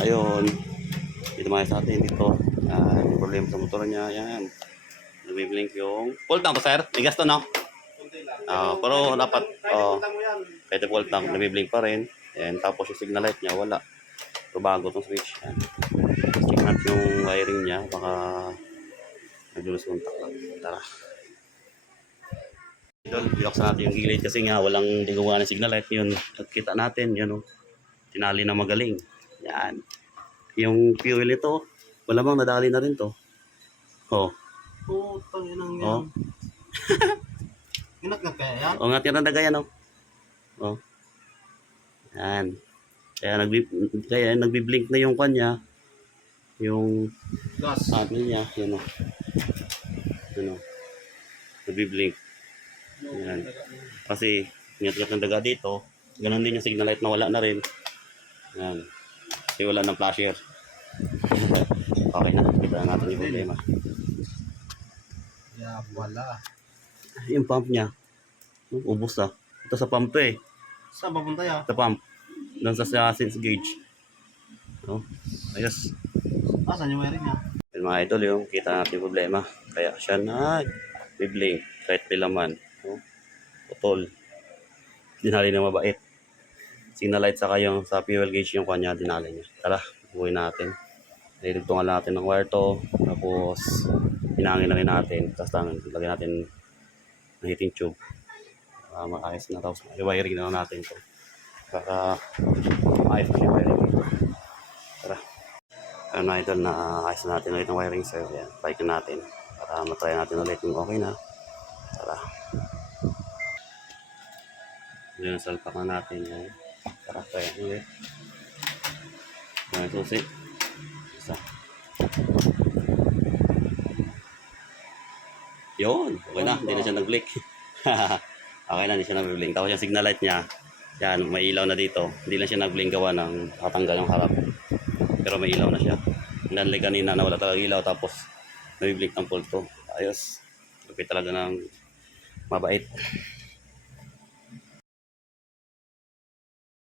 Ayun. Dito mga sa atin dito. May problema sa motor niya. Yan. Nagbiblink yung... Full tank to, sir? Bigas to, no? Pero dapat... kahit full tank, nagbiblink pa rin. And tapos yung signal light niya, wala. So bago itong switch. Yan. Check natin yung wiring niya. Baka... naglulos kontak lang. Tara. Binuksan natin yung gilid kasi nga walang digawa ng signal light. Yun, kita natin, yun o. Tinali na magaling. Yan. Yung fuel ito, malamang nadali na rin to. Oh. Putang inang yan. Oh. Inat kaya yan? O nga, tira na gaya, no? Oh. Yan. Kaya nagbi-blink na yung kanya. Yung Gas. ano niya, yun o. Yun o. Nagbi-blink. Yan. Kasi, ngat-ngat ng daga dito, ganun din yung signal light na wala na rin. Yan. Kasi wala ng flasher. Okay na, kita natin yung problema. Yeah, wala. Yung pump niya, ubos na. Ito sa pump to eh. Saan papunta ya? Sa pump. Doon sa sense gauge. No? Ayos. Saan yung wiring niya? Yung mga idol yung kita natin yung problema. Kaya siya na biblink kahit pilaman. No? Putol. Dinali na mabait. Signal light saka yung sa fuel gauge yung kanya dinali niya. Tara, buhay natin. Nilugtungan natin ng wire to. Tapos hinangin na rin natin. Tapos lagyan natin ng heating tube. Maayos na. Tapos i-wiring na natin to. Baka maayos na yung wiring. Tara. Ano idol na ayos na natin ulit ng wiring sir. Yan. Bike natin. Para matry natin ulit yung okay na. Tara. Yan, salpak na natin yan. Tara, try ulit. Yan, susi. Isa. Yun, okay na, hindi na siya nag-blink. Okay na, hindi siya nag-blink. Tapos yung signal light niya, yan, may ilaw na dito. Hindi lang siya nag-blink gawa ng katanggal yung harap. Pero may ilaw na siya. Nanlay kanina na wala talaga ilaw, tapos may blink ng pulto. Ayos. Lupit talaga ng mabait.